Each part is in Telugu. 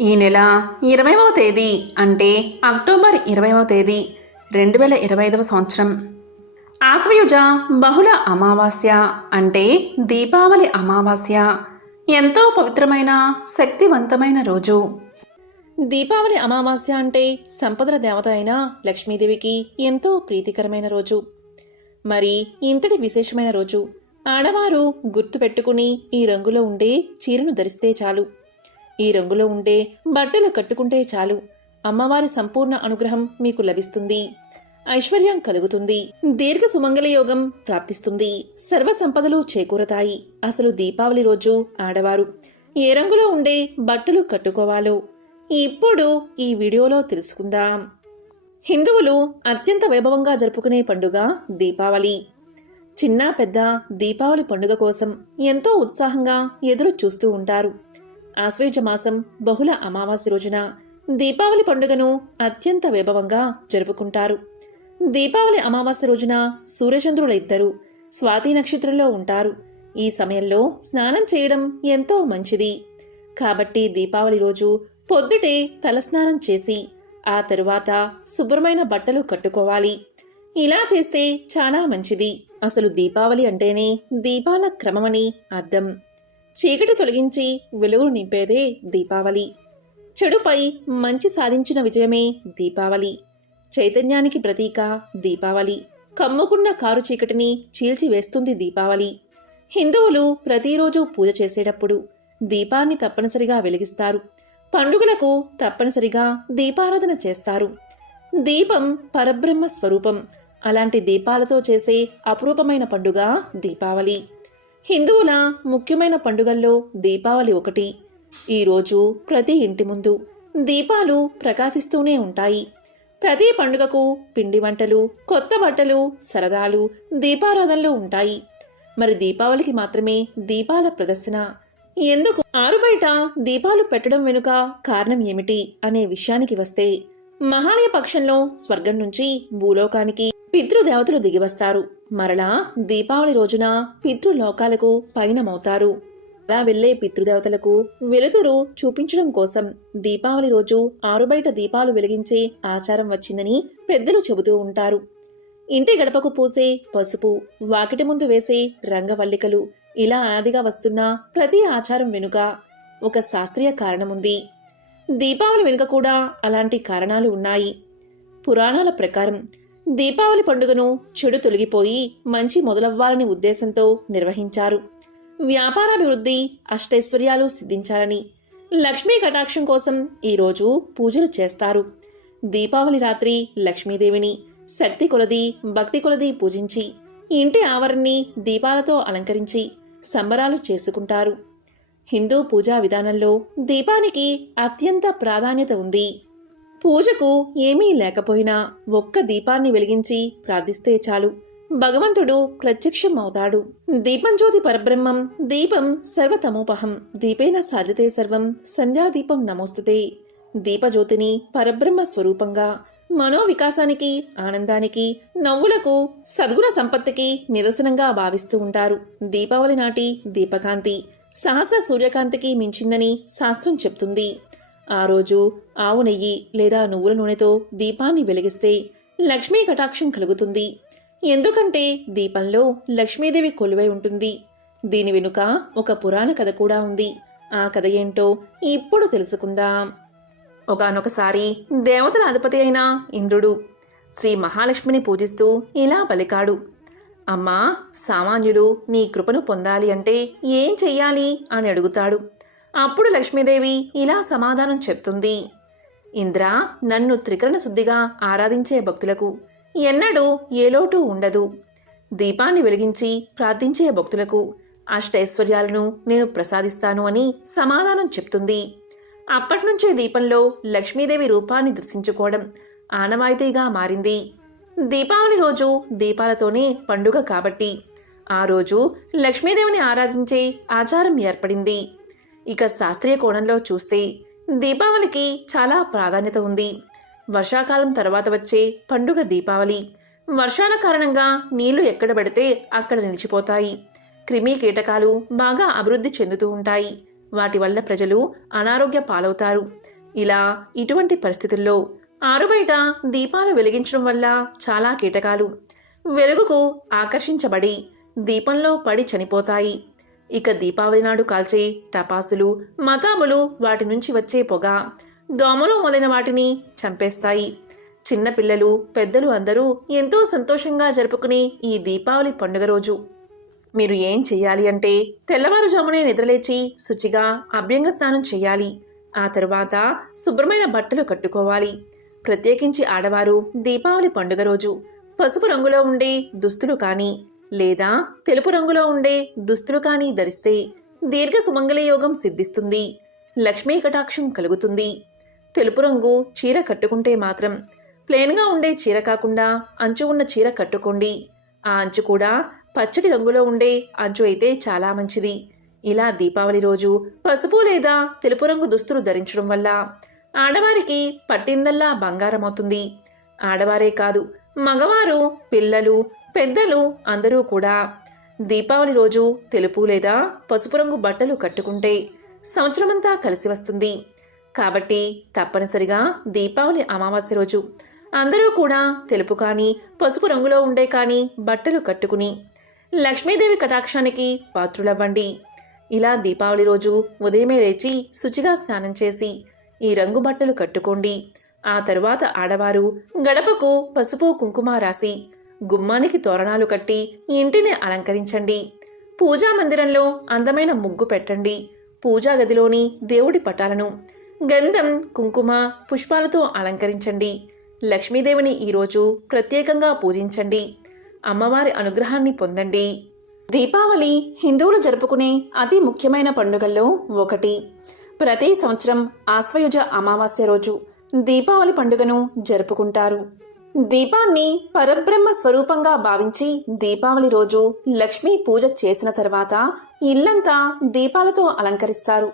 ఈ నెల ఇరవైవ తేదీ అంటే అక్టోబర్ ఇరవైవ తేదీ రెండు వేల ఇరవై ఐదవ సంవత్సరం. ఆశ్వయుజ బహుళ అమావాస్య అంటే దీపావళి అమావాస్య. ఎంతో పవిత్రమైన శక్తివంతమైన రోజు. దీపావళి అమావాస్య అంటే సంపదల దేవత అయిన లక్ష్మీదేవికి ఎంతో ప్రీతికరమైన రోజు. మరి ఇంతటి విశేషమైన రోజు. ఆడవారు గుర్తుపెట్టుకుని ఈ రంగులో ఉండే చీరను ధరిస్తే చాలు. ఈ రంగులో ఉండే బట్టలు కట్టుకుంటే చాలు. అమ్మవారి సంపూర్ణ అనుగ్రహం మీకు లభిస్తుంది. ఐశ్వర్యం కలుగుతుంది. దీర్ఘ సుమంగళయోగం ప్రాప్తిస్తుంది. సర్వ సంపదలు చేకూరతాయి. అసలు దీపావళి రోజు ఆడవారు ఏ రంగులో ఉండే బట్టలు కట్టుకోవాలో ఇప్పుడు ఈ వీడియోలో తెలుసుకుందాం. హిందువులు అత్యంత వైభవంగా జరుపుకునే పండుగ దీపావళి. చిన్న పెద్ద దీపావళి పండుగ కోసం ఎంతో ఉత్సాహంగా ఎదురు చూస్తూ ఉంటారు. ఆశ్వేజ మాసం బహుళ అమావాస్య రోజున దీపావళి పండుగను అత్యంత వైభవంగా జరుపుకుంటారు. దీపావళి అమావాస్య రోజున సూర్యచంద్రుల ఇద్దరు స్వాతి నక్షత్రంలో ఉంటారు. ఈ సమయంలో స్నానం చేయడం ఎంతో మంచిది. కాబట్టి దీపావళి రోజు పొద్దుటే తలస్నానం చేసి ఆ తరువాత శుభ్రమైన బట్టలు కట్టుకోవాలి. ఇలా చేస్తే చాలా మంచిది. అసలు దీపావళి అంటేనే దీపాల క్రమమని అర్థం. చీకటి తొలగించి వెలుగును నింపేదే దీపావళి. చెడుపై మంచి సాధించిన విజయమే దీపావళి. చైతన్యానికి ప్రతీక దీపావళి. కమ్ముకున్న కారు చీకటిని చీల్చివేస్తుంది దీపావళి. హిందువులు ప్రతిరోజు పూజ చేసేటప్పుడు దీపాన్ని తప్పనిసరిగా వెలిగిస్తారు. పండుగలకు తప్పనిసరిగా దీపారాధన చేస్తారు. దీపం పరబ్రహ్మ స్వరూపం. అలాంటి దీపాలతో చేసే అపురూపమైన పండుగ దీపావళి. హిందువుల ముఖ్యమైన పండుగల్లో దీపావళి ఒకటి. ఈరోజు ప్రతి ఇంటి ముందు దీపాలు ప్రకాశిస్తూనే ఉంటాయి. ప్రతి పండుగకు పిండి వంటలు కొత్త బట్టలు సరదాలు దీపారాధనలు ఉంటాయి. మరి దీపావళికి మాత్రమే దీపాల ప్రదర్శన. ఎందుకు? ఆరుబయట దీపాలు పెట్టడం వెనుక కారణం ఏమిటి అనే విషయానికి వస్తే మహాలయ పక్షంలో స్వర్గం నుంచి భూలోకానికి పితృదేవతలు దిగివస్తారు. మరలా దీపావళి రోజున పితృలోకాలకు పయనమవుతారు. అలా వెళ్ళే పితృదేవతలకు వెలుతురు చూపించడం కోసం దీపావళి రోజు ఆరుబయట దీపాలు వెలిగించే ఆచారం వచ్చిందని పెద్దలు చెబుతూ ఉంటారు. ఇంటి గడపకు పూసే పసుపు వాకిటి ముందు వేసే రంగవల్లికలు ఇలా అనాదిగా వస్తున్న ప్రతి ఆచారం వెనుక ఒక శాస్త్రీయ కారణముంది. దీపావళి వెనుక కూడా అలాంటి కారణాలు ఉన్నాయి. పురాణాల ప్రకారం దీపావళి పండుగను చెడు తొలగిపోయి మంచి మొదలవ్వాలని ఉద్దేశంతో నిర్వహించారు. వ్యాపారాభివృద్ధి అష్టైశ్వర్యాలు సిద్ధించాలని లక్ష్మీ కటాక్షం కోసం ఈరోజు పూజలు చేస్తారు. దీపావళి రాత్రి లక్ష్మీదేవిని శక్తి కొలది భక్తి కొలది పూజించి ఇంటి ఆవరణని దీపాలతో అలంకరించి సంబరాలు చేసుకుంటారు. హిందూ పూజా విధానంలో దీపానికి అత్యంత ప్రాధాన్యత ఉంది. పూజకు ఏమీ లేకపోయినా ఒక్క దీపాన్ని వెలిగించి ప్రార్థిస్తే చాలు. భగవంతుడు ప్రత్యక్షం అవుతాడు దీపం జ్యోతి పరబ్రహ్మం దీపం సర్వతమోపహం. దీపేన సాధితే సర్వం సంధ్యాదీపం నమోస్తుతే. దీపజ్యోతిని పరబ్రహ్మ స్వరూపంగా మనోవికాసానికి ఆనందానికి నవ్వులకు సద్గుణ సంపత్తికి నిదర్శనంగా భావిస్తూ ఉంటారు. దీపావళి నాటి దీపకాంతి సహస్ర సూర్యకాంతికి మించిందని శాస్త్రం చెప్తుంది. ఆ రోజు ఆవు నెయ్యి లేదా నువ్వుల నూనెతో దీపాన్ని వెలిగిస్తే లక్ష్మీ కటాక్షం కలుగుతుంది. ఎందుకంటే దీపంలో లక్ష్మీదేవి కొలువై ఉంటుంది. దీని వెనుక ఒక పురాణ కథ కూడా ఉంది. ఆ కథ ఏంటో ఇప్పుడు తెలుసుకుందాం. ఒకనొకసారి దేవతల అధిపతి అయిన ఇంద్రుడు శ్రీ మహాలక్ష్మిని పూజిస్తూ ఇలా పలికాడు. అమ్మా సామాన్యుడు నీ కృపను పొందాలి అంటే ఏం చెయ్యాలి? అని అడుగుతాడు. అప్పుడు లక్ష్మీదేవి ఇలా సమాధానం చెప్తుంది. ఇంద్ర నన్ను త్రికరణ శుద్ధిగా ఆరాధించే భక్తులకు ఎన్నడూ ఏ లోటు ఉండదు. దీపాన్ని వెలిగించి ప్రార్థించే భక్తులకు అష్టైశ్వర్యాలను నేను ప్రసాదిస్తాను అని సమాధానం చెప్తుంది. అప్పటినుంచే దీపంలో లక్ష్మీదేవి రూపాన్ని దర్శించుకోవడం ఆనవాయితీగా మారింది. దీపావళి రోజు దీపాలతోనే పండుగ కాబట్టి ఆ రోజు లక్ష్మీదేవిని ఆరాధించే ఆచారం ఏర్పడింది. ఇక శాస్త్రీయ కోణంలో చూస్తే దీపావళికి చాలా ప్రాధాన్యత ఉంది. వర్షాకాలం తర్వాత వచ్చే పండుగ దీపావళి. వర్షాల కారణంగా నీళ్ళు ఎక్కడ పడితే అక్కడ నిలిచిపోతాయి. క్రిమి కీటకాలు బాగా అభివృద్ధి చెందుతూ ఉంటాయి. వాటి వల్ల ప్రజలు అనారోగ్య పాలవుతారు. ఇలా ఇటువంటి పరిస్థితుల్లో ఆరుబయట దీపాలు వెలిగించడం వల్ల చాలా కీటకాలు. వెలుగుకు ఆకర్షించబడి దీపంలో పడి చనిపోతాయి. ఇక దీపావళి నాడు కాల్చే టపాసులు మతాబులు వాటి నుంచి వచ్చే పొగ దోమలు మొదలైన వాటిని చంపేస్తాయి. చిన్నపిల్లలు పెద్దలు అందరూ ఎంతో సంతోషంగా జరుపుకునే ఈ దీపావళి పండుగ రోజు. మీరు ఏం చెయ్యాలి అంటే తెల్లవారుజామునే నిద్రలేచి శుచిగా అభ్యంగ స్నానం చేయాలి ఆ తరువాత శుభ్రమైన బట్టలు కట్టుకోవాలి. ప్రత్యేకించి ఆడవారు దీపావళి పండుగ రోజు పసుపు రంగులో ఉండే దుస్తులు కానీ లేదా తెలుపు రంగులో ఉండే దుస్తులు కానీ ధరిస్తే దీర్ఘ సుమంగళ యోగం సిద్ధిస్తుంది. లక్ష్మీ కటాక్షం కలుగుతుంది. తెలుపు రంగు చీర కట్టుకుంటే మాత్రం ప్లెయిన్గా ఉండే చీర కాకుండా అంచు ఉన్న చీర కట్టుకోండి. ఆ అంచు కూడా పచ్చడి రంగులో ఉండే అంచు అయితే చాలా మంచిది. ఇలా దీపావళి రోజు పసుపు లేదా తెలుపు రంగు దుస్తులు ధరించడం వల్ల ఆడవారికి పట్టిందల్లా బంగారమవుతుంది. ఆడవారే కాదు మగవారు పిల్లలు పెద్దలు అందరూ కూడా దీపావళి రోజు తెలుపు లేదా పసుపు రంగు బట్టలు కట్టుకుంటే సంవత్సరమంతా కలిసి వస్తుంది. కాబట్టి తప్పనిసరిగా దీపావళి అమావాస్య రోజు. అందరూ కూడా తెలుపు కానీ పసుపు రంగులో ఉండే కానీ బట్టలు కట్టుకుని లక్ష్మీదేవి కటాక్షానికి పాత్రులవ్వండి. ఇలా దీపావళి రోజు ఉదయమే లేచి శుచిగా స్నానం చేసి ఈ రంగు బట్టలు కట్టుకోండి. ఆ తరువాత ఆడవారు గడపకు పసుపు కుంకుమ రాసి గుమ్మానికి తోరణాలు కట్టి ఇంటిని అలంకరించండి. పూజా మందిరంలో అందమైన ముగ్గు పెట్టండి. పూజా గదిలోని దేవుడి పటాలను గంధం కుంకుమ పుష్పాలతో అలంకరించండి. లక్ష్మీదేవిని ఈరోజు ప్రత్యేకంగా పూజించండి. అమ్మవారి అనుగ్రహాన్ని పొందండి. దీపావళి హిందువులు జరుపుకునే అతి ముఖ్యమైన పండుగల్లో ఒకటి. ప్రతి సంవత్సరం ఆశ్వయుజ అమావాస్య రోజు దీపావళి పండుగను జరుపుకుంటారు. దీపాన్ని పరబ్రహ్మ స్వరూపంగా భావించి దీపావళి రోజు లక్ష్మీ పూజ చేసిన తర్వాత ఇల్లంతా దీపాలతో అలంకరిస్తారు.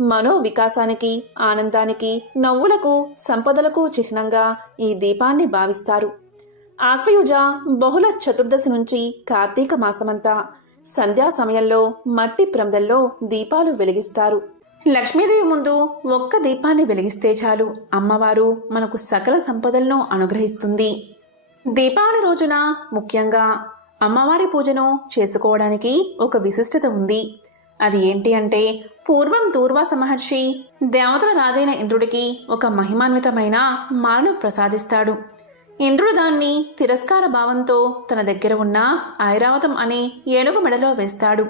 మనో వికాసానికి ఆనందానికి నవ్వులకు సంపదలకు చిహ్నంగా ఈ దీపాన్ని భావిస్తారు. ఆశ్వయుజ బహుళ చతుర్దశి నుంచి కార్తీక మాసమంతా. సంధ్యా సమయంలో మట్టి ప్రమదల్లో దీపాలు వెలిగిస్తారు. లక్ష్మీదేవి ముందు ఒక్క దీపాన్ని వెలిగిస్తే చాలు. అమ్మవారు మనకు సకల సంపదలను అనుగ్రహిస్తుంది. దీపావళి రోజున ముఖ్యంగా అమ్మవారి పూజను చేసుకోవడానికి ఒక విశిష్టత ఉంది. అది ఏంటి అంటే పూర్వం దూర్వాస మహర్షి దేవతల రాజైన ఇంద్రుడికి ఒక మహిమాన్వితమైన మాలను ప్రసాదిస్తాడు. ఇంద్రుడు దాన్ని తిరస్కార భావంతో తన దగ్గర ఉన్న ఐరావతం అనే ఏనుగు మెడలో వేస్తాడు.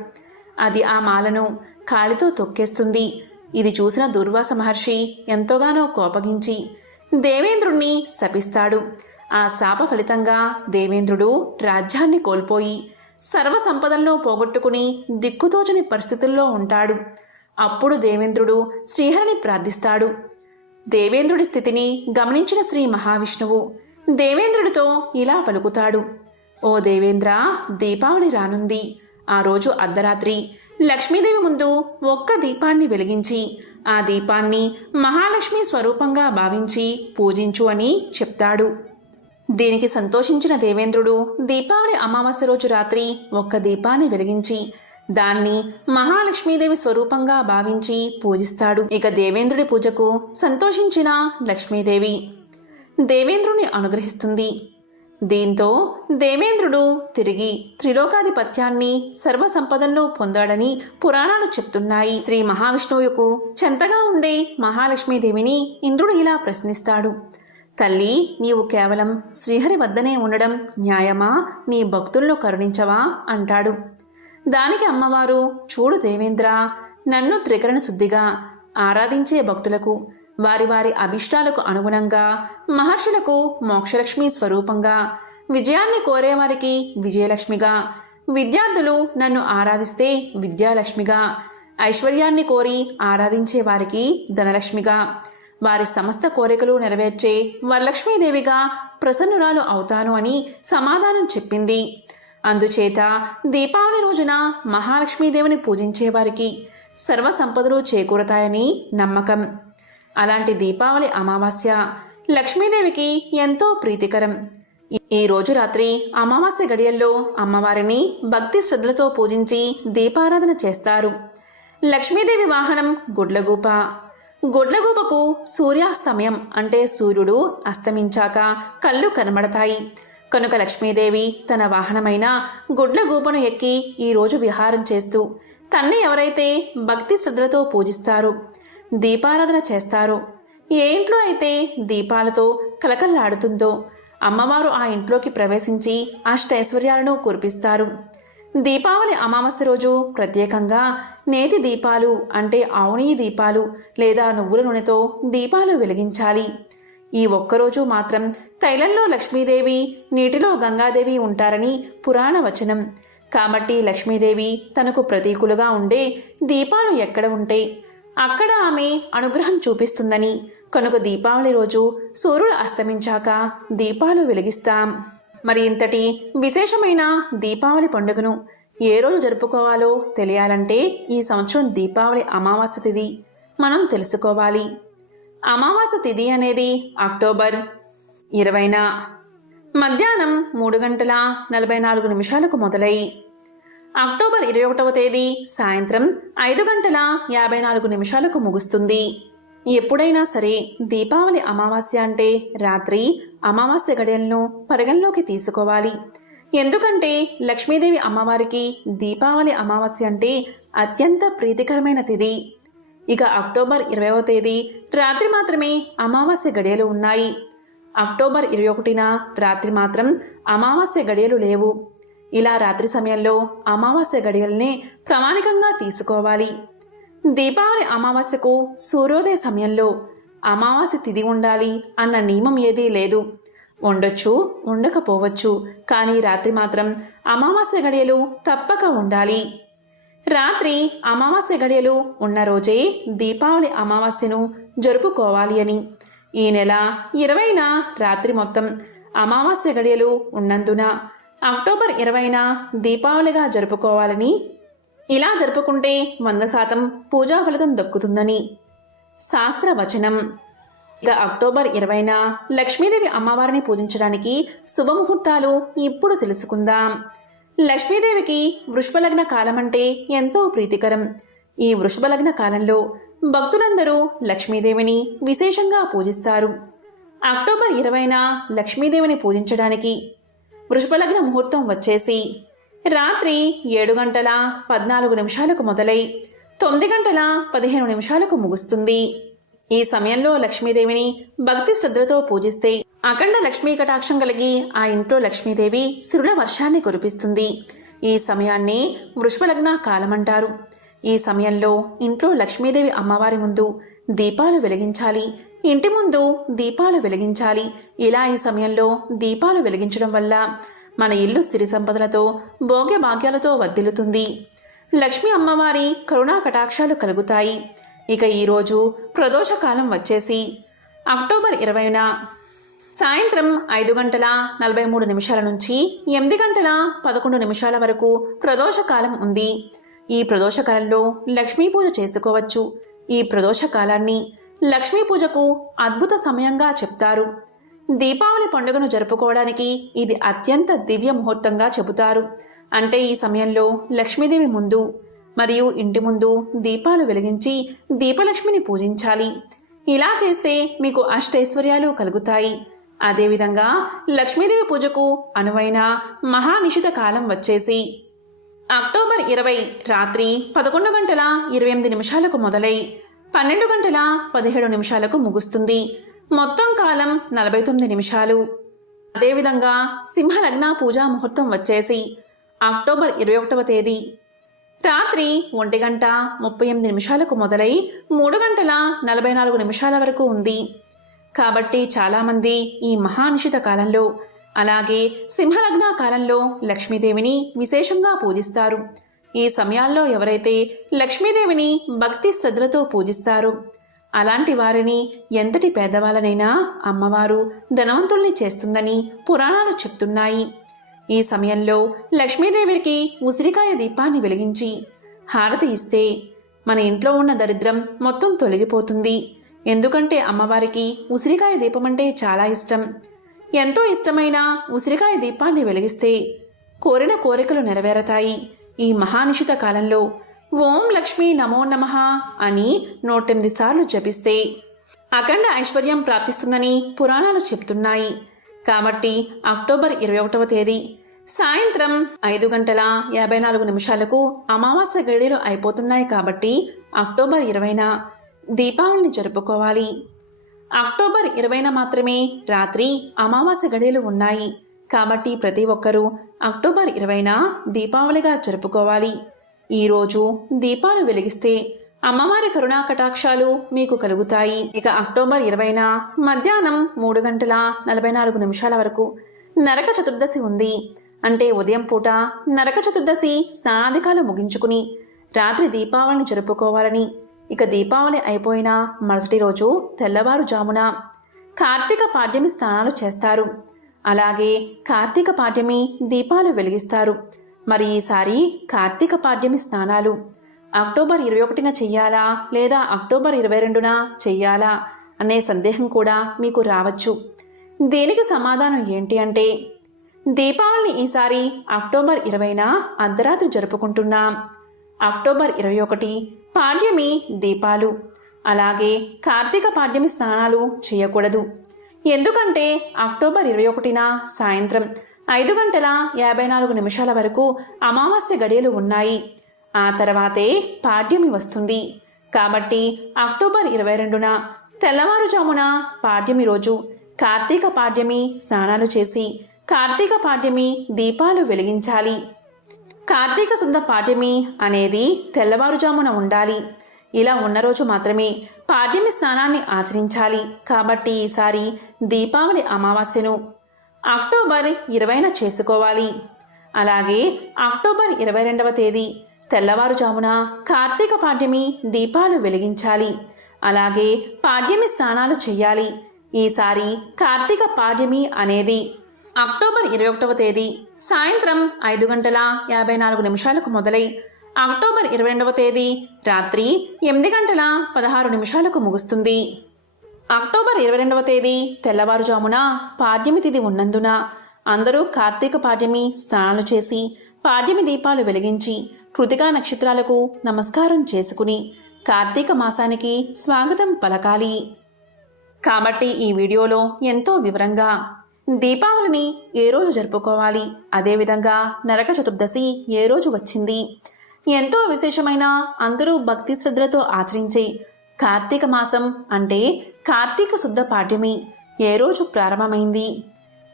అది ఆ మాలను కాలితో తొక్కేస్తుంది. ఇది చూసిన దుర్వాస మహర్షి ఎంతోగానో కోపగించి దేవేంద్రుణ్ణి శపిస్తాడు. ఆ శాప ఫలితంగా దేవేంద్రుడు రాజ్యాన్ని కోల్పోయి సర్వ సంపదలను పోగొట్టుకుని దిక్కుతోచని పరిస్థితుల్లో ఉంటాడు. అప్పుడు దేవేంద్రుడు శ్రీహరిని ప్రార్థిస్తాడు. దేవేంద్రుడి స్థితిని గమనించిన శ్రీ మహావిష్ణువు దేవేంద్రుడితో ఇలా పలుకుతాడు. ఓ దేవేంద్ర దీపావళి రానుంది. ఆ రోజు అర్ధరాత్రి లక్ష్మీదేవి ముందు ఒక్క దీపాన్ని వెలిగించి ఆ దీపాన్ని మహాలక్ష్మి స్వరూపంగా భావించి పూజించు అని చెప్తాడు. దీనికి సంతోషించిన దేవేంద్రుడు దీపావళి అమావాస్య రోజు రాత్రి ఒక్క దీపాన్ని వెలిగించి దాన్ని మహాలక్ష్మీదేవి స్వరూపంగా భావించి పూజిస్తాడు. ఇక దేవేంద్రుడి పూజకు సంతోషించిన లక్ష్మీదేవి దేవేంద్రుని అనుగ్రహిస్తుంది. దీంతో దేవేంద్రుడు తిరిగి త్రిలోకాధిపత్యాన్ని సర్వ పొందాడని పురాణాలు చెప్తున్నాయి. శ్రీ మహావిష్ణువుకు చెంతగా ఉండే మహాలక్ష్మీదేవిని ఇంద్రుడు ఇలా ప్రశ్నిస్తాడు. తల్లి నీవు కేవలం శ్రీహరి వద్దనే ఉండడం న్యాయమా? నీ భక్తుల్లో కరుణించవా? అంటాడు. దానికి అమ్మవారు చూడు దేవేంద్ర నన్ను త్రికరణ శుద్ధిగా ఆరాధించే భక్తులకు వారి వారి అభిష్టాలకు అనుగుణంగా మహర్షులకు మోక్షలక్ష్మి స్వరూపంగా విజయాన్ని కోరేవారికి విజయలక్ష్మిగా విద్యార్థులు నన్ను ఆరాధిస్తే విద్యాలక్ష్మిగా ఐశ్వర్యాన్ని కోరి ఆరాధించే వారికి ధనలక్ష్మిగా వారి సమస్త కోరికలు నెరవేర్చే వరలక్ష్మీదేవిగా ప్రసన్నురాలు అవుతాను అని సమాధానం చెప్పింది. అందుచేత దీపావళి రోజున మహాలక్ష్మీదేవిని పూజించేవారికి సర్వ సంపదలు చేకూరతాయని నమ్మకం. అలాంటి దీపావళి అమావాస్య లక్ష్మీదేవికి ఎంతో ప్రీతికరం. ఈ రోజు రాత్రి అమావాస్య గడియల్లో అమ్మవారిని భక్తి శ్రద్ధలతో పూజించి దీపారాధన చేస్తారు. లక్ష్మీదేవి వాహనం గుడ్లగూప. గుడ్లగూపకు సూర్యాస్తమయం అంటే సూర్యుడు అస్తమించాక కళ్ళు కనబడతాయి. కనుక లక్ష్మీదేవి తన వాహనమైన గుడ్లగూపను ఎక్కి ఈరోజు విహారం చేస్తూ తన్ని ఎవరైతే భక్తి శ్రద్ధలతో పూజిస్తారు దీపారాధన చేస్తారో. ఏ ఇంట్లో అయితే దీపాలతో కలకల్లాడుతుందో అమ్మవారు ఆ ఇంట్లోకి ప్రవేశించి అష్టైశ్వర్యాలను కురిపిస్తారు. దీపావళి అమావాస్య రోజు ప్రత్యేకంగా నేతి దీపాలు అంటే ఆవునీ దీపాలు లేదా నువ్వుల నూనెతో దీపాలు వెలిగించాలి. ఈ ఒక్కరోజు మాత్రం తైలంలో లక్ష్మీదేవి నీటిలో గంగాదేవి ఉంటారని పురాణ వచనం. కాబట్టి లక్ష్మీదేవి తనకు ప్రతీకులుగా ఉండే దీపాలు ఎక్కడ ఉంటే అక్కడ ఆమె అనుగ్రహం చూపిస్తుందని. కనుక దీపావళి రోజు సూర్యుడు అస్తమించాక దీపాలు వెలిగిస్తాం. మరి ఇంతటి విశేషమైన దీపావళి పండుగను ఏ రోజు జరుపుకోవాలో తెలియాలంటే ఈ సంవత్సరం దీపావళి అమావాస్య తిథి మనం తెలుసుకోవాలి. అమావాస్య తిథి అనేది అక్టోబర్ ఇరవైన. మధ్యాహ్నం మూడు గంటల నలభై నాలుగు నిమిషాలకు మొదలై అక్టోబర్ ఇరవై ఒకటవ తేదీ సాయంత్రం ఐదు గంటల యాభై నాలుగు నిమిషాలకు ముగుస్తుంది. ఎప్పుడైనా సరే దీపావళి అమావాస్య అంటే రాత్రి అమావాస్య గడియలను పరిగణలోకి తీసుకోవాలి. ఎందుకంటే లక్ష్మీదేవి అమ్మవారికి దీపావళి అమావాస్య అంటే అత్యంత ప్రీతికరమైన తిది ఇక అక్టోబర్ ఇరవైవ తేదీ రాత్రి మాత్రమే అమావాస్య గడియలు ఉన్నాయి. అక్టోబర్ ఇరవై ఒకటిన రాత్రి మాత్రం అమావాస్య గడియలు లేవు. ఇలా రాత్రి సమయంలో అమావాస్య గడియల్ని ప్రామాణికంగా తీసుకోవాలి. దీపావళి అమావాస్యకు సూర్యోదయ సమయంలో అమావాస్య తిది ఉండాలి అన్న నియమం ఏదీ లేదు. ఉండొచ్చు ఉండకపోవచ్చు కానీ రాత్రి మాత్రం అమావాస్య గడియలు తప్పక ఉండాలి. రాత్రి అమావాస్య గడియలు ఉన్న రోజే దీపావళి అమావాస్యను జరుపుకోవాలి అని. ఈ నెల ఇరవైన రాత్రి మొత్తం అమావాస్య గడియలు ఉన్నందున అక్టోబర్ ఇరవైన దీపావళిగా జరుపుకోవాలని. ఇలా జరుపుకుంటే వంద శాతం పూజా ఫలితం దక్కుతుందని. శాస్త్రవచనం. ఇక అక్టోబర్ ఇరవైన లక్ష్మీదేవి అమ్మవారిని పూజించడానికి శుభముహూర్తాలు ఇప్పుడు తెలుసుకుందాం. లక్ష్మీదేవికి వృషభలగ్న కాలం అంటే ఎంతో ప్రీతికరం. ఈ వృషభలగ్న కాలంలో భక్తులందరూ లక్ష్మీదేవిని విశేషంగా పూజిస్తారు. అక్టోబర్ ఇరవైన లక్ష్మీదేవిని పూజించడానికి వృషభలగ్న ముహూర్తం వచ్చేసి రాత్రి ఏడు గంటల పద్నాలుగు నిమిషాలకు మొదలై తొమ్మిది గంటల పదిహేను నిమిషాలకు ముగుస్తుంది. ఈ సమయంలో లక్ష్మీదేవిని భక్తి శ్రద్ధలతో పూజిస్తే అఖండ లక్ష్మీ కటాక్షం కలిగి ఆ ఇంట్లో లక్ష్మీదేవి సిరుల వర్షాన్ని కురిపిస్తుంది. ఈ సమయాన్ని వృషభలగ్న కాలమంటారు. ఈ సమయంలో ఇంట్లో లక్ష్మీదేవి అమ్మవారి ముందు దీపాలు వెలిగించాలి. ఇంటి ముందు దీపాలు వెలిగించాలి. ఇలా ఈ సమయంలో దీపాలు వెలిగించడం వల్ల మన ఇల్లు సిరి సంపదలతో భోగ్య భాగ్యాలతో వర్ధిల్లుతుంది. లక్ష్మీ అమ్మవారి కరుణా కటాక్షాలు కలుగుతాయి. ఇక ఈరోజు ప్రదోషకాలం వచ్చేసి. అక్టోబర్ ఇరవైన సాయంత్రం ఐదు గంటల నలభై మూడు నిమిషాల నుంచి ఎనిమిది గంటల పదకొండు నిమిషాల వరకు ప్రదోషకాలం ఉంది. ఈ ప్రదోషకాలంలో లక్ష్మీ పూజ చేసుకోవచ్చు. ఈ ప్రదోషకాలాన్ని లక్ష్మీ పూజకు అద్భుత సమయంగా చెప్తారు. దీపావళి పండుగను జరుపుకోవడానికి ఇది అత్యంత దివ్య ముహూర్తంగా చెబుతారు. అంటే ఈ సమయంలో లక్ష్మీదేవి ముందు మరియు ఇంటి ముందు దీపాలు వెలిగించి దీపలక్ష్మిని పూజించాలి. ఇలా చేస్తే మీకు అష్టైశ్వర్యాలు కలుగుతాయి. అదేవిధంగా లక్ష్మీదేవి పూజకు అనువైన మహానిషిత కాలం వచ్చేసి అక్టోబర్ ఇరవై రాత్రి పదకొండు గంటల ఇరవై ఎనిమిది నిమిషాలకు మొదలై పన్నెండు గంటల పదిహేడు నిమిషాలకు ముగుస్తుంది. మొత్తం కాలం నలభై తొమ్మిది నిమిషాలు. అదేవిధంగా సింహలగ్న పూజా ముహూర్తం వచ్చేసి అక్టోబర్ ఇరవై ఒకటవ తేదీ. రాత్రి ఒంటి గంట ముప్పై ఎనిమిది నిమిషాలకు మొదలై మూడు గంటల నలభై నాలుగు నిమిషాల వరకు ఉంది. కాబట్టి చాలామంది ఈ మహానిషిత కాలంలో అలాగే సింహలగ్న కాలంలో లక్ష్మీదేవిని విశేషంగా పూజిస్తారు. ఈ సమయాల్లో ఎవరైతే లక్ష్మీదేవిని భక్తి శ్రద్ధలతో పూజిస్తారు అలాంటి వారిని ఎంతటి పేదవాళ్ళనైనా అమ్మవారు ధనవంతుల్ని చేస్తుందని పురాణాలు చెప్తున్నాయి. ఈ సమయంలో లక్ష్మీదేవికి ఉసిరికాయ దీపాన్ని వెలిగించి హారతి ఇస్తే మన ఇంట్లో ఉన్న దరిద్రం మొత్తం తొలగిపోతుంది. ఎందుకంటే అమ్మవారికి ఉసిరికాయ దీపం అంటే చాలా ఇష్టం. ఎంతో ఇష్టమైన ఉసిరికాయ దీపాన్ని వెలిగిస్తే కోరిన కోరికలు నెరవేరతాయి. ఈ మహానిషిత కాలంలో ఓం లక్ష్మీ నమో నమ అని నూటెనిమిది సార్లు జపిస్తే అఖండ ఐశ్వర్యం ప్రాప్తిస్తుందని పురాణాలు చెప్తున్నాయి. కాబట్టి అక్టోబర్ ఇరవై ఒకటవ తేదీ సాయంత్రం ఐదు గంటల యాభై నాలుగు నిమిషాలకు అమావాస్య గడియలు అయిపోతున్నాయి కాబట్టి అక్టోబర్ ఇరవైన దీపావళిని జరుపుకోవాలి. అక్టోబర్ ఇరవైన మాత్రమే రాత్రి అమావాస్య గడియలు ఉన్నాయి. కాబట్టి ప్రతి ఒక్కరూ అక్టోబర్ ఇరవైన దీపావళిగా జరుపుకోవాలి. ఈరోజు దీపాలు వెలిగిస్తే అమ్మవారి కరుణా కటాక్షాలు మీకు కలుగుతాయి. ఇక అక్టోబర్ ఇరవైన మధ్యాహ్నం మూడు గంటల నలభై నాలుగు నిమిషాల వరకు నరక చతుర్దశి ఉంది. అంటే ఉదయం పూట నరక చతుర్దశి స్నానాధికాలు ముగించుకుని రాత్రి దీపావళిని జరుపుకోవాలని. ఇక దీపావళి అయిపోయిన మరుసటి రోజు తెల్లవారుజామున కార్తీక పాడ్యమి స్నానాలు చేస్తారు. అలాగే కార్తీక పాడ్యమి దీపాలు వెలిగిస్తారు. మరి ఈసారి కార్తీక పాడ్యమి స్నానాలు. అక్టోబర్ ఇరవై ఒకటిన చెయ్యాలా లేదా అక్టోబర్ ఇరవై రెండున చెయ్యాలా అనే సందేహం కూడా మీకు రావచ్చు. దీనికి సమాధానం ఏంటి అంటే దీపావళిని ఈసారి అక్టోబర్ ఇరవైన అర్ధరాత్రి జరుపుకుంటున్నాం. అక్టోబర్ ఇరవై ఒకటి పాడ్యమి దీపాలు. అలాగే కార్తీక పాడ్యమి స్నానాలు చేయకూడదు. ఎందుకంటే అక్టోబర్ ఇరవై ఒకటిన సాయంత్రం ఐదు గంటల యాభై నాలుగు నిమిషాల వరకు అమావాస్య గడియలు ఉన్నాయి. ఆ తర్వాతే పాడ్యమి వస్తుంది. కాబట్టి అక్టోబర్ ఇరవై రెండున తెల్లవారుజామున పాడ్యమి రోజు కార్తీక పాడ్యమి స్నానాలు చేసి కార్తీక పాడ్యమి దీపాలు వెలిగించాలి. కార్తీక శుద్ధ పాడ్యమి అనేది తెల్లవారుజామున ఉండాలి. ఇలా ఉన్న రోజు మాత్రమే పాడ్యమి స్నానాన్ని ఆచరించాలి. కాబట్టి ఈసారి దీపావళి అమావాస్యను అక్టోబర్ ఇరవైన చేసుకోవాలి. అలాగే అక్టోబర్ ఇరవై రెండవ తేదీ తెల్లవారుజామున కార్తీక పాడ్యమి దీపాలు వెలిగించాలి. అలాగే పాడ్యమి స్నానాలు చేయాలి. ఈసారి కార్తీక పాడ్యమి అనేది అక్టోబర్ ఇరవై ఒకటవ తేదీ సాయంత్రం ఐదు గంటల యాభై నాలుగు నిమిషాలకు మొదలై అక్టోబర్ ఇరవై రెండవ తేదీ రాత్రి ఎనిమిది గంటల పదహారు నిమిషాలకు ముగుస్తుంది. అక్టోబర్ ఇరవై రెండవ తేదీ తెల్లవారుజామున పాడ్యమి తిథి ఉన్నందున అందరూ కార్తీక పాడ్యమి స్నానాలు చేసి పాడ్యమి దీపాలు వెలిగించి కృతికా నక్షత్రాలకు నమస్కారం చేసుకుని కార్తీక మాసానికి స్వాగతం పలకాలి. కాబట్టి ఈ వీడియోలో ఎంతో వివరంగా దీపావళిని ఏ రోజు జరుపుకోవాలి? అదేవిధంగా నరక చతుర్దశి ఏ రోజు వచ్చింది? ఎంతో విశేషమైన అందరూ భక్తి శ్రద్ధలతో ఆచరించే కార్తీక మాసం అంటే కార్తీక శుద్ధ పాడ్యమి. ఏ రోజు ప్రారంభమైంది?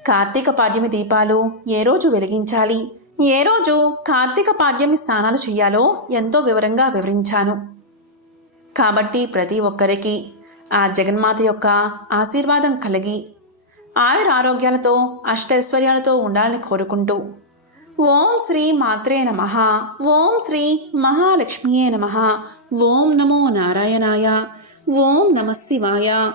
కార్తీక పాడ్యమి దీపాలు ఏ రోజు వెలిగించాలి? ఏ రోజు కార్తీక పాడ్యమి స్నానాలు చేయాలో ఎంతో వివరంగా వివరించాను. కాబట్టి ప్రతి ఒక్కరికి ఆ జగన్మాత యొక్క ఆశీర్వాదం కలిగి ఆయుర ఆరోగ్యాలతో అష్టైశ్వర్యాలతో ఉండాలని కోరుకుంటూ ఓం శ్రీ మాత్రే నమ. ఓం శ్రీ మహాలక్ష్మియే నమ. ఓం నమో నారాయణాయ. ఓం నమ శివాయ.